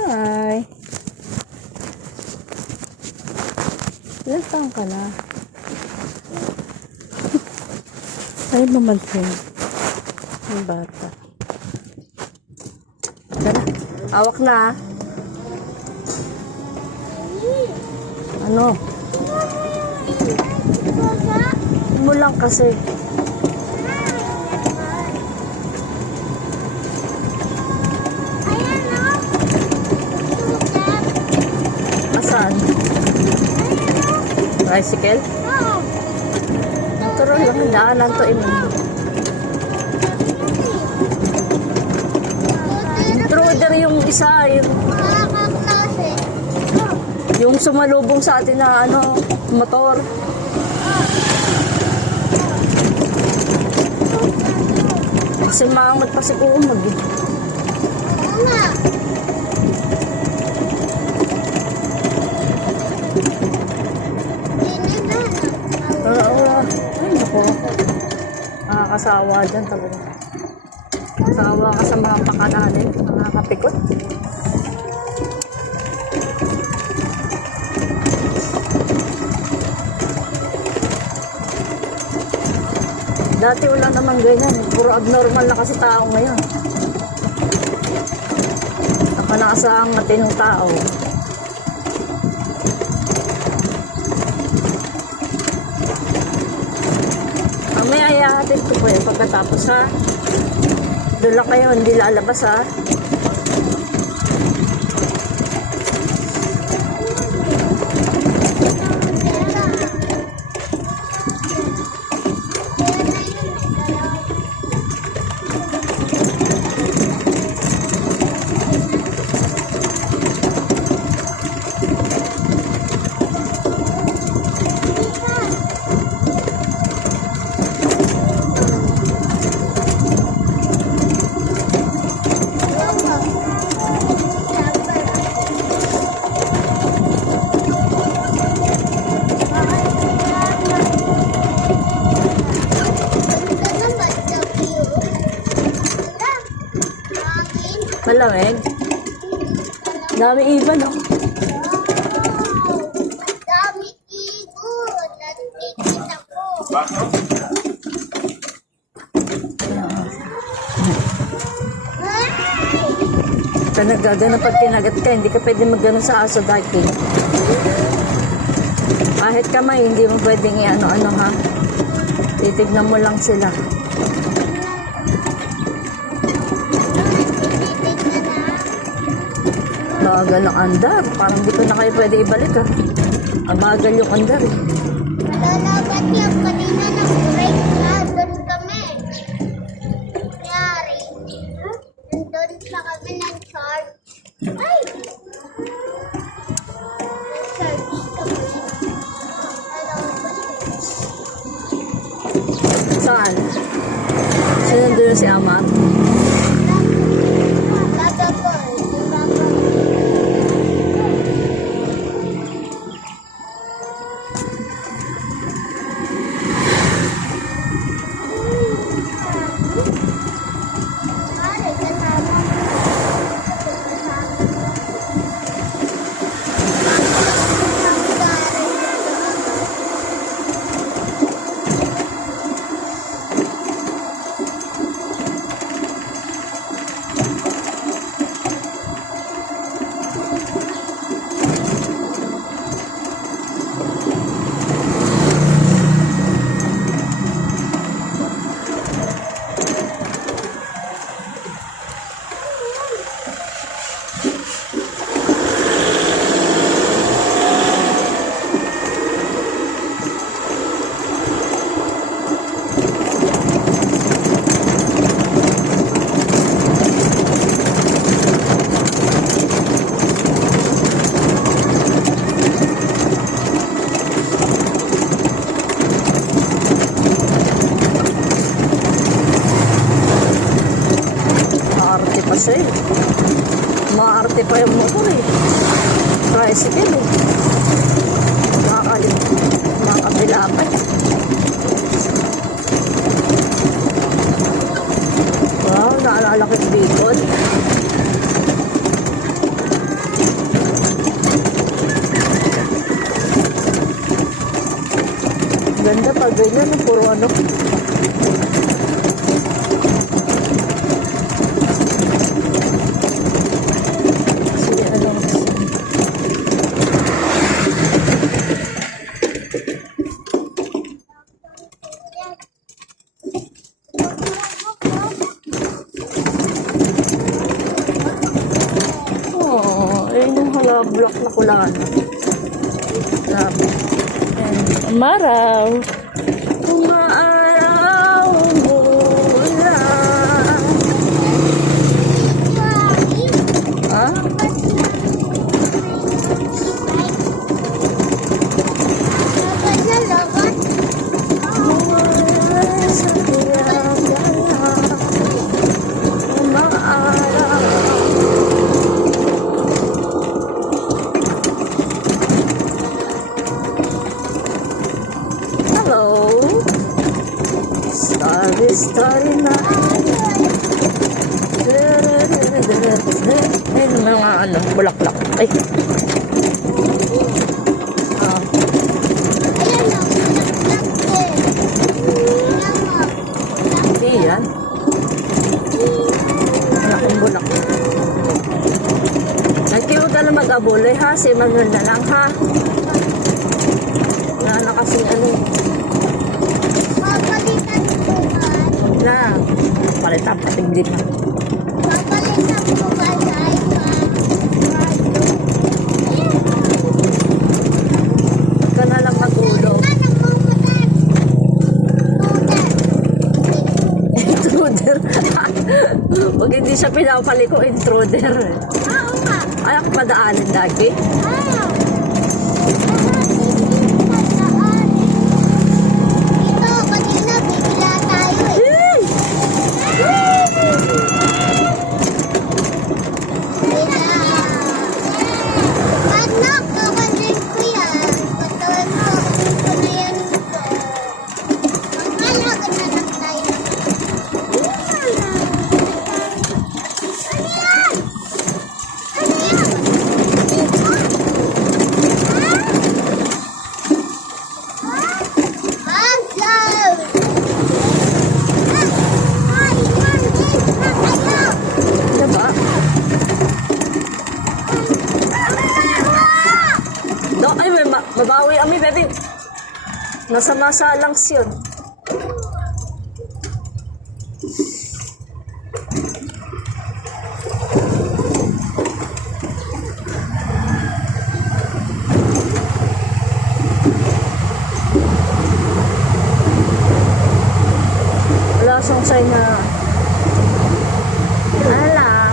Hi. Ilan taon ka na? Ay naman siya. Yung bata. Tara. Awak na ah. Ano? Mo lang kasi. Saan? Tricycle? Oo. Turo lang, daanan to ino. Intruder yung isa, yung sumalubong sa atin na ano, motor. Kasi maangat pa si Kumag eh. Oo nga. Ay, naku. Nakakasawa dyan talaga. Kasawa ka sa mga pakananin. Nakakapikot. Dati wala naman ganyan. Puro abnormal na kasi tao ngayon. Nakanaasahang matinong tao. May ayahatid ko po yun pagkatapos ha. Doon lang kayo, hindi lalabas ha. Malamig. Dami ibon, no? Dami ibon. Nakikita ko. Nagagano pag kinagat ka, hindi ka pwede mag-ganon sa aso dati. Kahit kamay, hindi mo pwedeng i-ano-ano ha. Titignan mo lang sila. Bagal ang andar. Parang di ko na kayo pwede ibalik ha. Ang bagal yung andar eh. Malalabat yan. Kanina nag-break na. Doon kami. Nangyari. Doon pa kami ng charge. Ay! Charge kami. Saan? Sinunod si Ama? kasi. Maarte pa yung motor eh. Tricycle eh. Nakakabilapan. Wow, naalala ko yung Bicol. bagay niya, no? Puro ano. Sige, ano. Oh, ayun yung block na kulaan. Grabe. And umaraw. Umaaraw mula. Ha? Mula sa pinagdala. Umaaraw. Hello. Starry, starry night. Ayun mga ano, bulaklak. Ay. Ah, hindi yan. Malaking bulak. Nagki, huwag ka na mag-abulay ha. Si Manuel na lang ha. Wala na kasi ano. Papalitan ko ba? Huwag na. Palitan, patiglit na. Papalitan ko ba sa iPad? Huwag ka na lang mag-ulo. Intruder. Huwag hindi siya pinapaliko, intruder. Oo nga. Ay, ako padaanin lagi. Ah. Ito, kanina bigla tayo eh. Anak, kakanin ko yan. Patawan mo, kakanin ko na yan ito. Mamaya, gananak tayo. Ano yan? Ano yan? Diba? Do, ay, may mabawi kami, baby. Nasa masa lang siyon. Wala siyang sign na ala.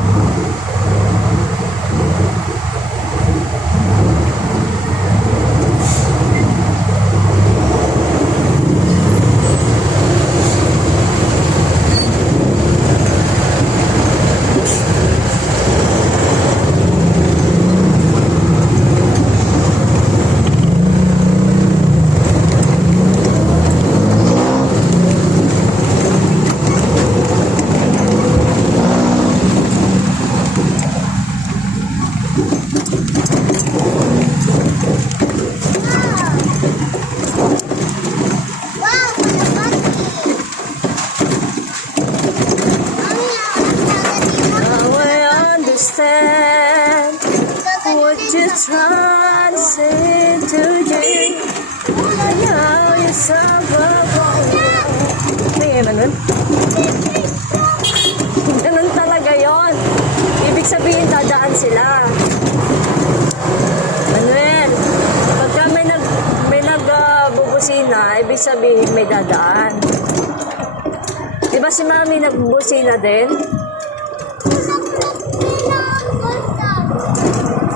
Now I understand what you're trying to say to you. Now you're somewhere wrong. Tingin na nun. Ganun talaga yon. Ibig sabihin, dadaan sila. Manuel, pagka may nagbubusina, ibig sabihin may dadaan. Diba si Mami nagbubusina din?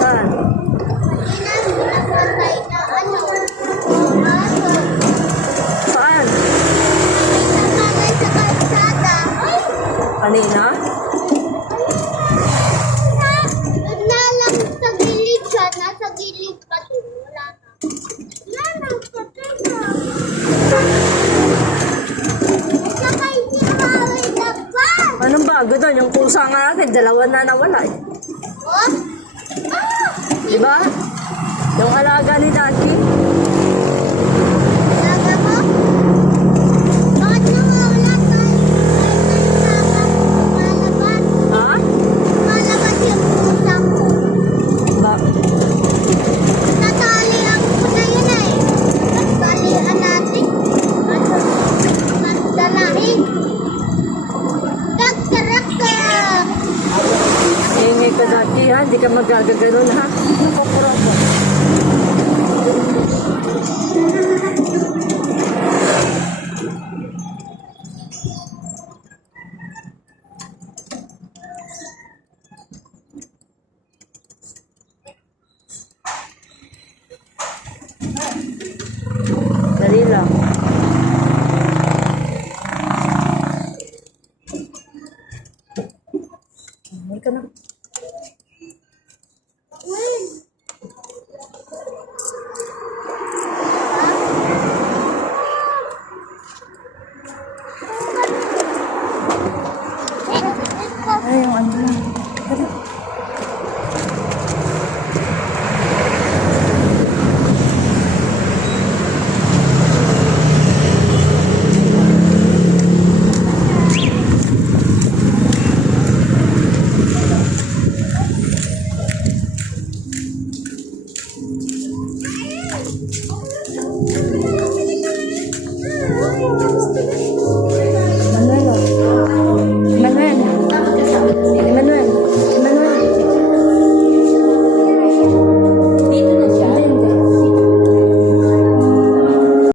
Saan? Saan? Kanina? Naglalang sa gilid siya, nasa gilid pa siya. Wala na. Wala na, patay na. Saka itinawawin na ba? Anong bago doon? Yung pusa nga natin, dalawa na nawala eh. Oh? Ah! Diba? Yung alaga ni Daddy. Talaga mo? ha. Hindi ka magagaganon ha. Nakukura ko. Dali lang. Ay ka na. Ay, yung ano.